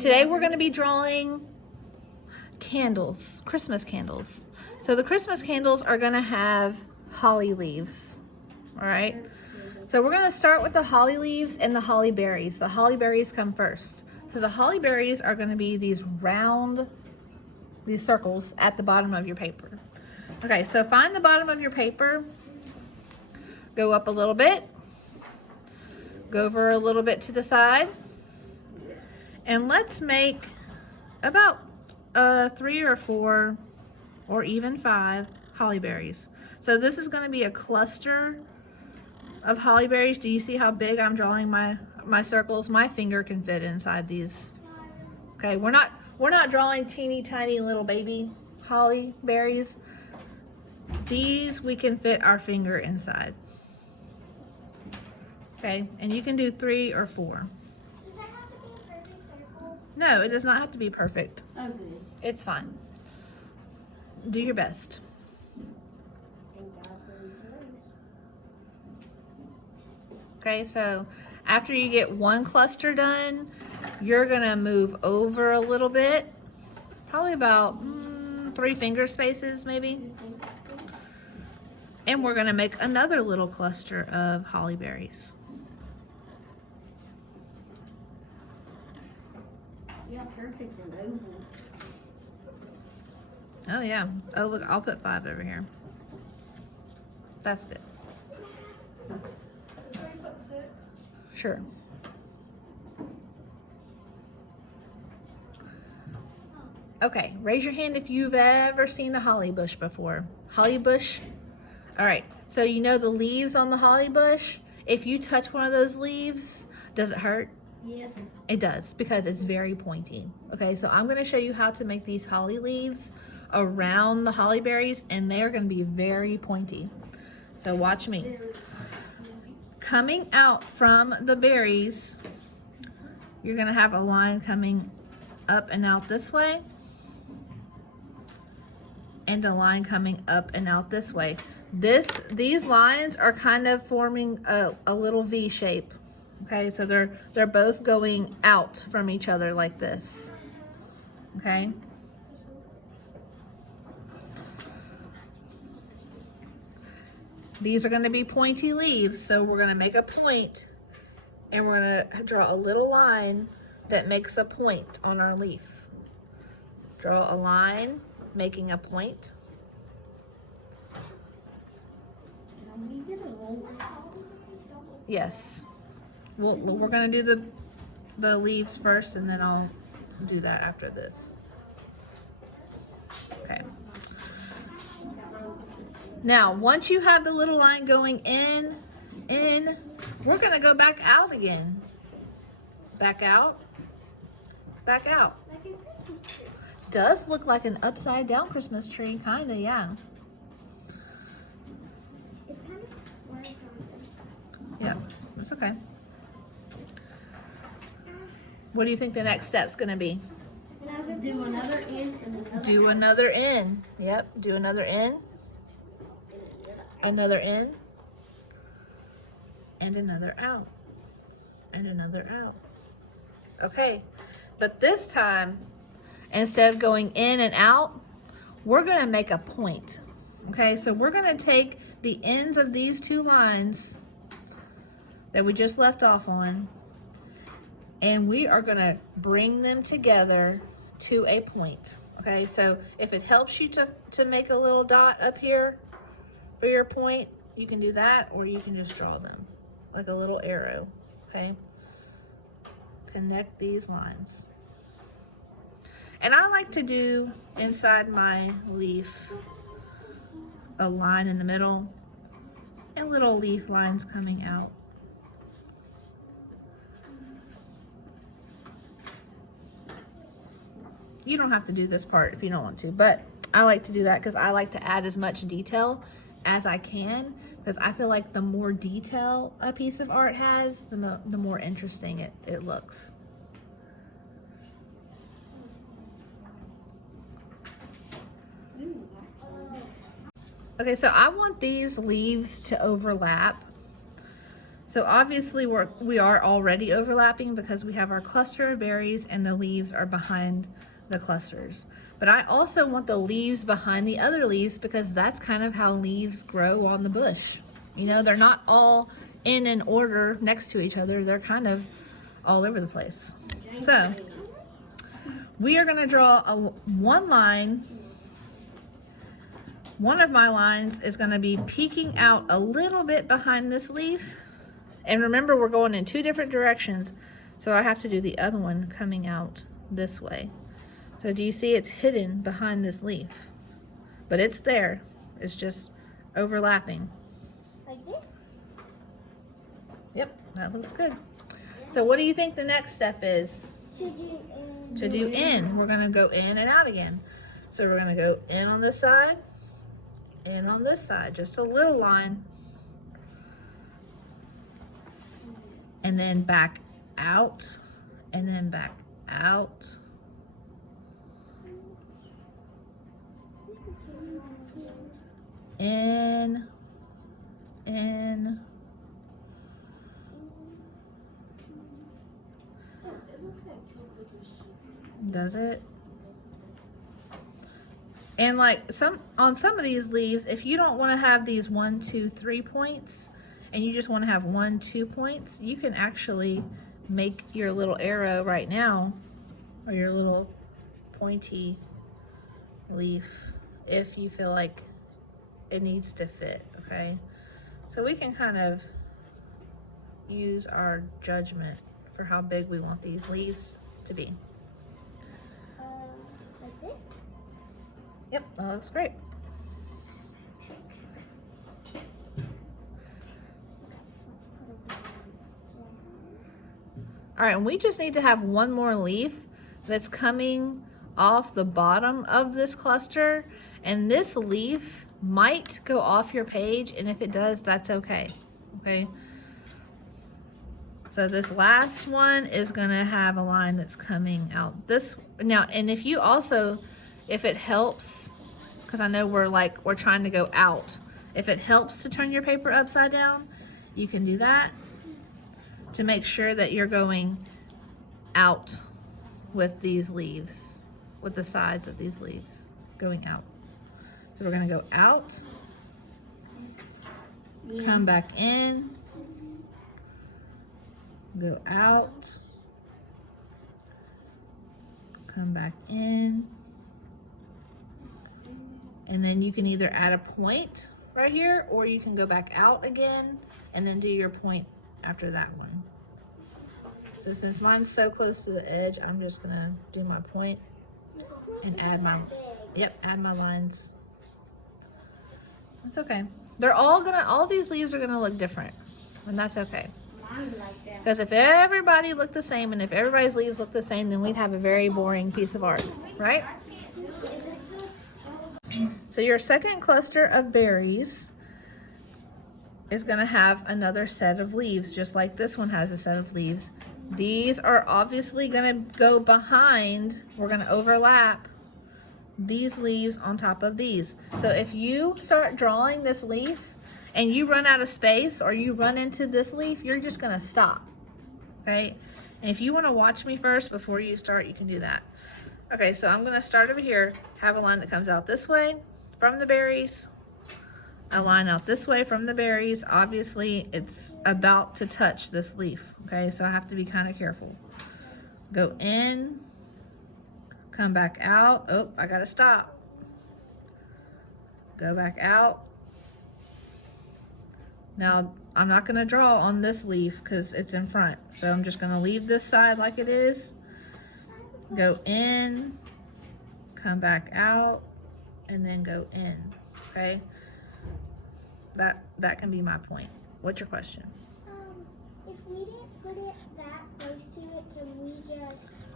today we're going to be drawing candles, Christmas candles. So the Christmas candles are going to have holly leaves. All right. So we're going to start with the holly leaves and the holly berries. The holly berries come first. So the holly berries are going to be these round, these circles at the bottom of your paper. Okay, so find the bottom of your paper, go up a little bit, go over a little bit to the side, and let's make about 3 or 4 or even 5 holly berries. So this is going to be a cluster of holly berries. Do you see how big I'm drawing my circles? My finger can fit inside these. Okay, we're not drawing teeny tiny little baby holly berries. These we can fit our finger inside. Okay, and you can do 3 or 4. Does that have to be a perfect circle? No, it does not have to be perfect. Okay. It's fine. Do your best. Okay, so after you get one cluster done, you're gonna move over a little bit, probably about 3 finger spaces maybe. And we're gonna make another little cluster of holly berries. Yeah, perfect and oval. Oh yeah. Oh look, I'll put 5 over here. That's good. Sure. Okay, raise your hand if you've ever seen a holly bush before. Holly bush. All right, so you know the leaves on the holly bush? If you touch one of those leaves, does it hurt? Yes. It does, because it's very pointy. Okay, so I'm gonna show you how to make these holly leaves around the holly berries, and they are gonna be very pointy. So watch me. Coming out from the berries, you're gonna have a line coming up and out this way, and a line coming up and out this way. These lines are kind of forming a little V shape. Okay, so they're both going out from each other like this. Okay. These are going to be pointy leaves, so we're going to make a point, and we're going to draw a little line that makes a point on our leaf. Draw a line making a point. Yes. We're going to do the leaves first, and then I'll do that after this. Okay. Now, once you have the little line going in, we're going to go back out again. Back out. Back out. Like a Christmas tree. Does look like an upside down Christmas tree, kind of, yeah. It's kind of square on Yeah, that's okay. What do you think the next step's going to be? Do another in and another Do another in. Yep, do another in. Another in. And another out. And another out. Okay, but this time, instead of going in and out, we're going to make a point. Okay, so we're going to take the ends of these 2 lines that we just left off on, and we are going to bring them together to a point. Okay, so if it helps you to make a little dot up here for your point, you can do that, or you can just draw them like a little arrow. Okay, connect these lines. And I like to do inside my leaf a line in the middle and little leaf lines coming out. You don't have to do this part if you don't want to, but I like to do that because I like to add as much detail as I can, because I feel like the more detail a piece of art has, the more interesting it looks. Okay, so I want these leaves to overlap. So obviously we are already overlapping because we have our cluster of berries and the leaves are behind the clusters. But I also want the leaves behind the other leaves because that's kind of how leaves grow on the bush. You know, they're not all in an order next to each other. They're kind of all over the place. So we are going to draw one line. One of my lines is going to be peeking out a little bit behind this leaf. And remember, we're going in two different directions, so I have to do the other one coming out this way. So do you see it's hidden behind this leaf? But it's there. It's just overlapping. Like this? Yep, that looks good. So what do you think the next step is? To do in. We're going to go in and out again. So we're going to go in on this side, in on this side, just a little line. And then back out, and then back out. In. Does it? And like on some of these leaves, if you don't want to have these 1, 2, 3 points, and you just want to have 1, 2 points, you can actually make your little arrow right now, or your little pointy leaf, if you feel like it needs to fit, okay? So we can kind of use our judgment for how big we want these leaves to be. Like this? Yep, that looks great. All right, and we just need to have one more leaf that's coming off the bottom of this cluster, and this leaf might go off your page, and if it does, that's okay. Okay. So this last one is gonna have a line that's coming out this now, and if you also, if it helps, because I know we're trying to go out, if it helps to turn your paper upside down, you can do that to make sure that you're going out with these leaves, with the sides of these leaves going out. So we're gonna go out, come back in, go out, come back in, and then you can either add a point right here, or you can go back out again and then do your point after that one. So since mine's so close to the edge, I'm just gonna do my point and add my, add my lines. That's okay. They're all these leaves are gonna look different, and that's okay. Because if everybody looked the same, and if everybody's leaves look the same, then we'd have a very boring piece of art, right? So your second cluster of berries is gonna have another set of leaves, just like this one has a set of leaves. These are obviously gonna go behind, we're gonna overlap these leaves on top of these. So if you start drawing this leaf and you run out of space, or you run into this leaf, you're just gonna stop, okay? And if you wanna watch me first before you start, you can do that. Okay, so I'm gonna start over here, have a line that comes out this way from the berries, a line out this way from the berries. Obviously, it's about to touch this leaf, okay? So I have to be kind of careful. Go in, come back out. Oh, I gotta stop. Go back out. Now, I'm not gonna draw on this leaf because it's in front. So I'm just gonna leave this side like it is. Go in, come back out, and then go in, okay? That can be my point. What's your question? If we didn't put it that close to it, can we just,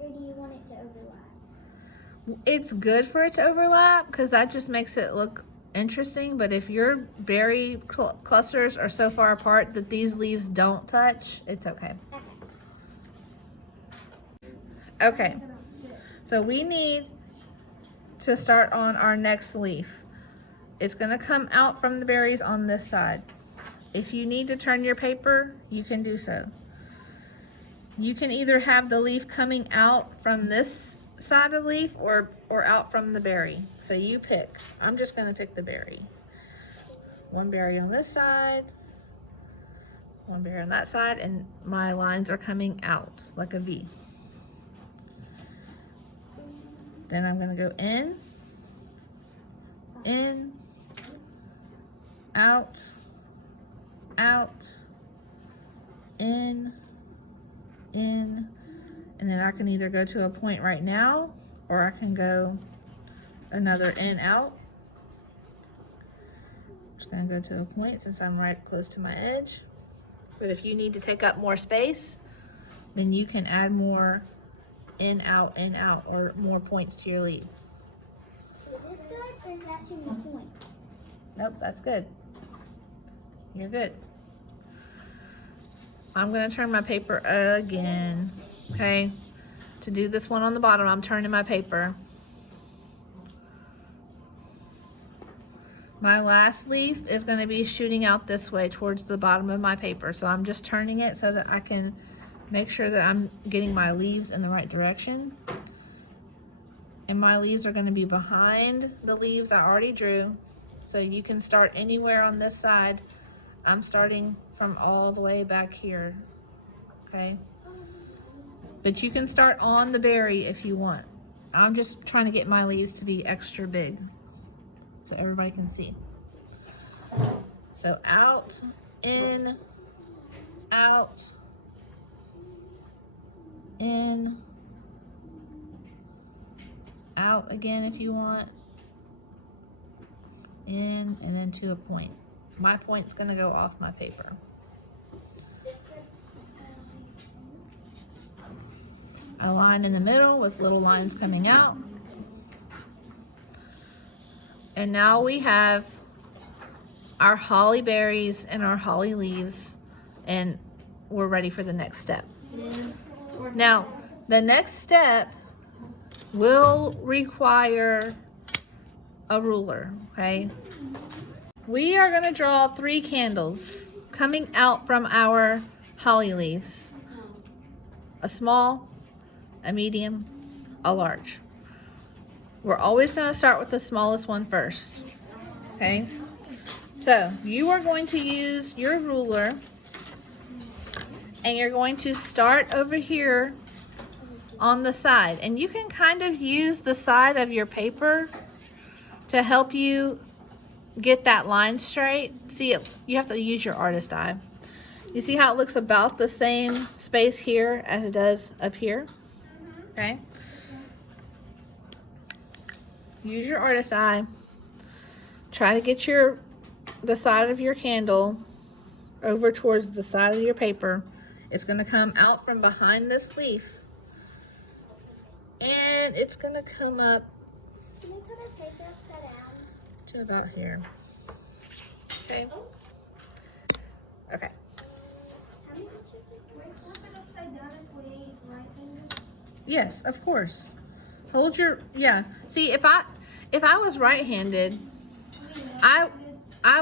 or do you want it to overlap? It's good for it to overlap because that just makes it look interesting, but if your berry clusters are so far apart that these leaves don't touch, it's okay. Okay, so we need to start on our next leaf. It's gonna come out from the berries on this side. if you need to turn your paper, you can do so. You can either have the leaf coming out from this side of the leaf or out from the berry. So you pick. I'm just going to pick the berry. One berry on this side, one berry on that side, and my lines are coming out like a V. Then I'm going to go in, out, out, in, and then I can either go to a point right now, or I can go another in, out. Just gonna go to a point since I'm right close to my edge. But if you need to take up more space, then you can add more in, out, or more points to your leaf. Is this good or is that too many points? Nope, that's good. You're good. I'm gonna turn my paper again, okay? To do this one on the bottom, I'm turning my paper. My last leaf is gonna be shooting out this way towards the bottom of my paper. So I'm just turning it so that I can make sure that I'm getting my leaves in the right direction. And my leaves are gonna be behind the leaves I already drew. So you can start anywhere on this side. I'm starting from all the way back here, okay? But you can start on the berry if you want. I'm just trying to get my leaves to be extra big so everybody can see. So out, in, out, in, out again if you want, in, and then to a point. My point's gonna go off my paper. A line in the middle with little lines coming out. And now we have our holly berries and our holly leaves, and we're ready for the next step. Now, the next step will require a ruler, okay? We are gonna draw 3 candles coming out from our holly leaves. A small, a medium, a large. We're always gonna start with the smallest one first, okay? So you are going to use your ruler and you're going to start over here on the side. And you can kind of use the side of your paper to help you get that line straight. See, you have to use your artist eye. You see how it looks about the same space here as it does up here? Okay. Use your artist eye. Try to get the side of your candle over towards the side of your paper. It's going to come out from behind this leaf. And it's going to come up Can we put our paper upside down? to about here. Okay. Okay. How much is it? Can we flip it upside down if we right-handed? Yes, of course. Hold your, yeah. See, if I was right-handed, I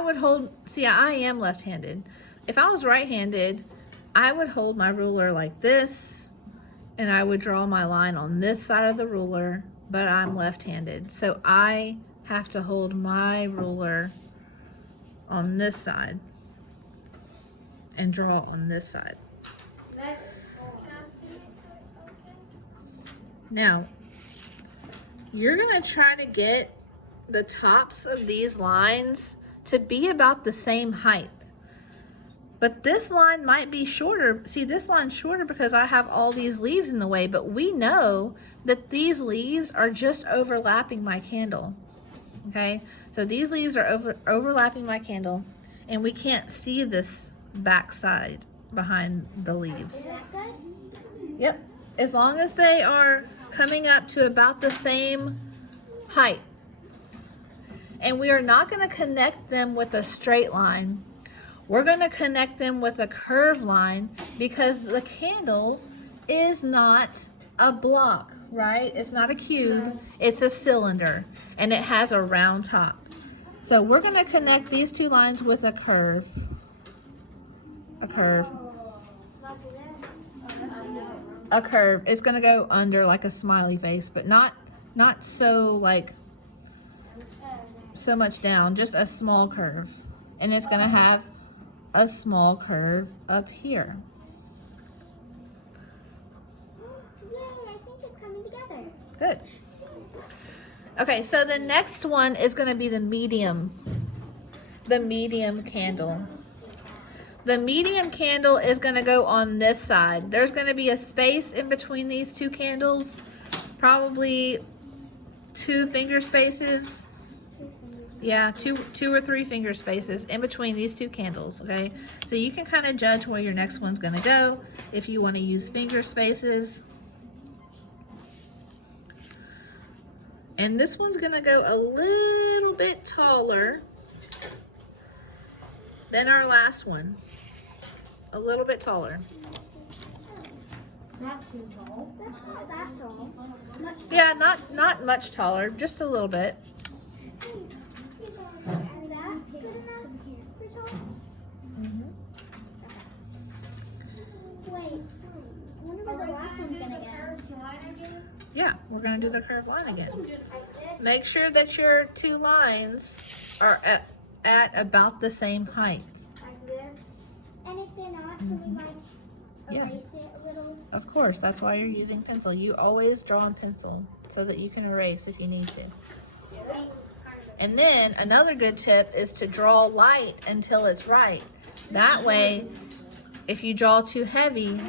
would hold, see, I am left-handed. If I was right-handed, I would hold my ruler like this, and I would draw my line on this side of the ruler, but I'm left-handed. So I have to hold my ruler on this side and draw on this side. Now, you're gonna try to get the tops of these lines to be about the same height. But this line might be shorter. See, this line's shorter because I have all these leaves in the way, but we know that these leaves are just overlapping my candle. Okay, so these leaves are overlapping my candle, and we can't see this back side behind the leaves. Is that good? Yep, as long as they are coming up to about the same height. And we are not going to connect them with a straight line. We're going to connect them with a curved line because the candle is not a block, right? It's not a cube, it's a cylinder, and it has a round top. So we're going to connect these 2 lines with a curve. a curve. Like this. A curve. It's gonna go under like a smiley face, but not so like so much down, just a small curve. And it's gonna have a small curve up here. Yay, I think it's coming together. Good. Okay, so the next one is gonna be the medium candle. The medium candle is going to go on this side. There's going to be a space in between these two candles, probably 2 finger spaces. Yeah, two or 3 finger spaces in between these 2 candles, okay? So you can kind of judge where your next one's going to go if you want to use finger spaces. And this one's going to go a little bit taller than our last one. A little bit taller. Not too tall. That's not that tall. Yeah, not much taller, just a little bit. And that good enough for tall. Wait, I wonder where the last one's gonna go. Yeah, we're gonna do the curved line again. Like this. Make sure that your 2 lines are at about the same height. Like this. And if they're not, can we like Yeah. erase it a little? Of course, that's why you're using pencil. You always draw in pencil so that you can erase if you need to. And then another good tip is to draw light until it's right. That way, if you draw too heavy,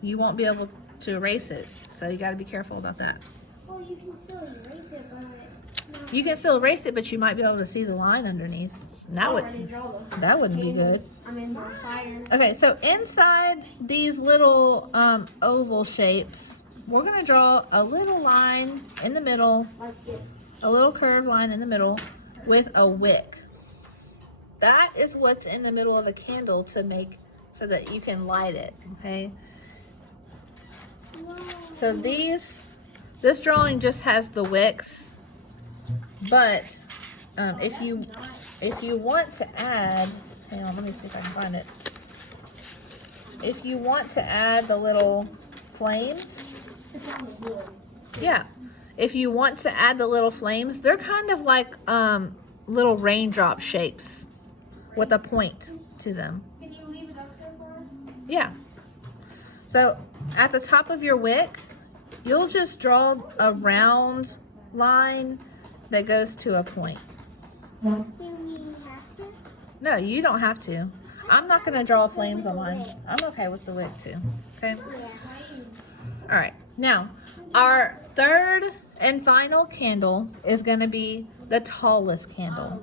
you won't be able to erase it. So you got to be careful about that. Well, you can still erase it, but You can still erase it, but you might be able to see the line underneath. And that wouldn't be good. I'm in the fire. Okay, so inside these little oval shapes, we're going to draw a little line in the middle, Like this. a little curved line in the middle with a wick. That is what's in the middle of a candle to make so that you can light it, okay? So this drawing just has the wicks, but if you want to add, hang on, let me see if I can find it. If you want to add the little flames, yeah. If you want to add the little flames, they're kind of like little raindrop shapes with a point to them. Can you leave it up there for us? Yeah. So at the top of your wick, you'll just draw a round line that goes to a point. Do we have to? No, you don't have to. I'm not going to draw flames on mine. I'm okay with the wick too. Okay. Yeah. All right. Now, our third and final candle is going to be the tallest candle.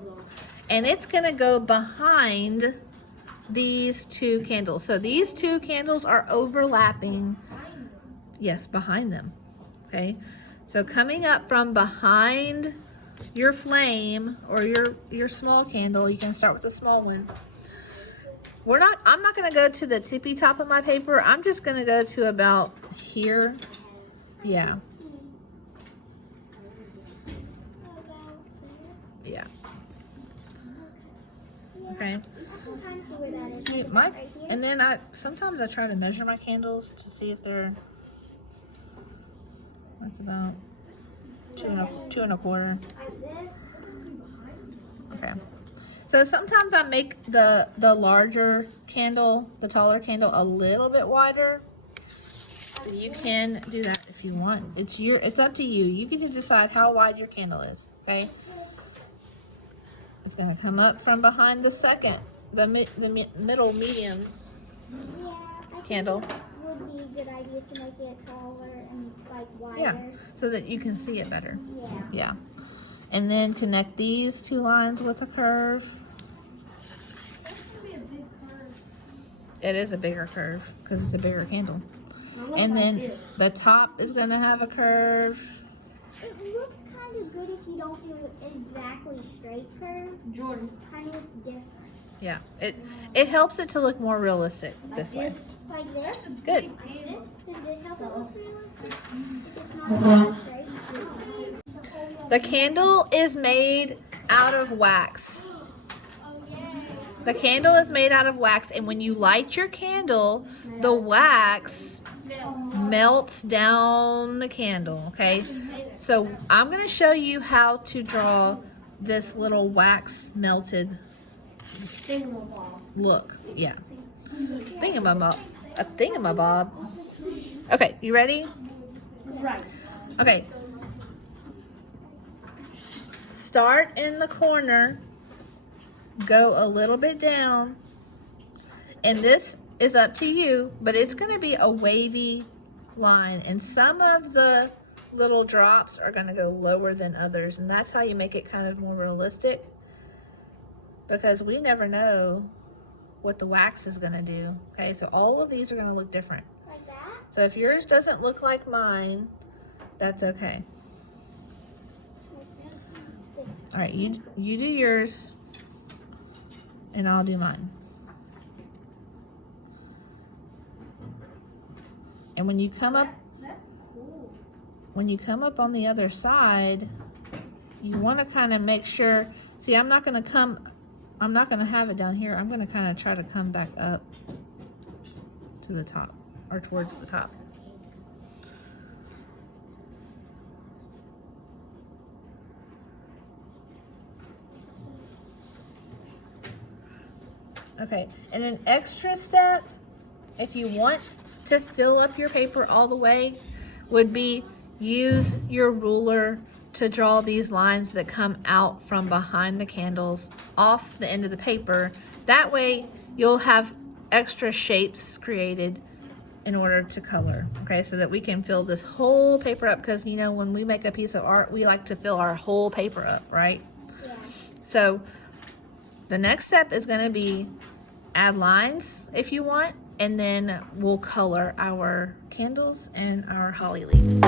And it's going to go behind these 2 candles. So these 2 candles are overlapping. Yes, behind them. Okay. So coming up from behind your flame or your small candle, you can start with the small one. I'm not going to go to the tippy top of my paper. I'm just going to go to about here. Yeah. Yeah. Okay. I can kind of see where that is. See, Right here? and then sometimes I try to measure my candles to see if they're, that's about 2 and a quarter. Like this. Okay. So sometimes I make the larger candle, the taller candle, a little bit wider. So you can do that if you want. It's up to you. You get to decide how wide your candle is. Okay. It's gonna come up from behind the second, the middle medium Yeah. I candle. think it would be a good idea to make it taller and like wider. Yeah, so that you can see it better. Yeah. Yeah. And then connect these 2 lines with a curve. It is a bigger curve because it's a bigger candle. And then the top is going to have a curve. It looks kind of good if you don't do exactly straight curve. Jordan. Kind of looks different. Yeah, it helps it to look more realistic this way. Like this? Good. Like this? Does this help it look realistic? If it's not straight? The candle is made out of wax. The candle is made out of wax, and when you light your candle, the wax melts down the candle, okay? So I'm going to show you how to draw this little wax melted look. Yeah. Thingamabob. A thingamabob. Okay, you ready? Right. Okay. Start in the corner. Go a little bit down. And this is up to you, but it's going to be a wavy line. And some of the little drops are going to go lower than others. And that's how you make it kind of more realistic. Because we never know what the wax is going to do. Okay, so all of these are going to look different. Like that? So if yours doesn't look like mine, that's okay. All right, you do yours, and I'll do mine. And when you come up, when you come up on the other side, you want to kind of make sure. See, I'm not going to have it down here. I'm going to kind of try to come back up to the top, or towards the top. Okay, and an extra step, if you want to fill up your paper all the way, would be use your ruler to draw these lines that come out from behind the candles off the end of the paper. That way you'll have extra shapes created in order to color, okay, so that we can fill this whole paper up, because you know when we make a piece of art, we like to fill our whole paper up, right? Yeah. So the next step is going to be add lines if you want, and then we'll color our candles and our holly leaves.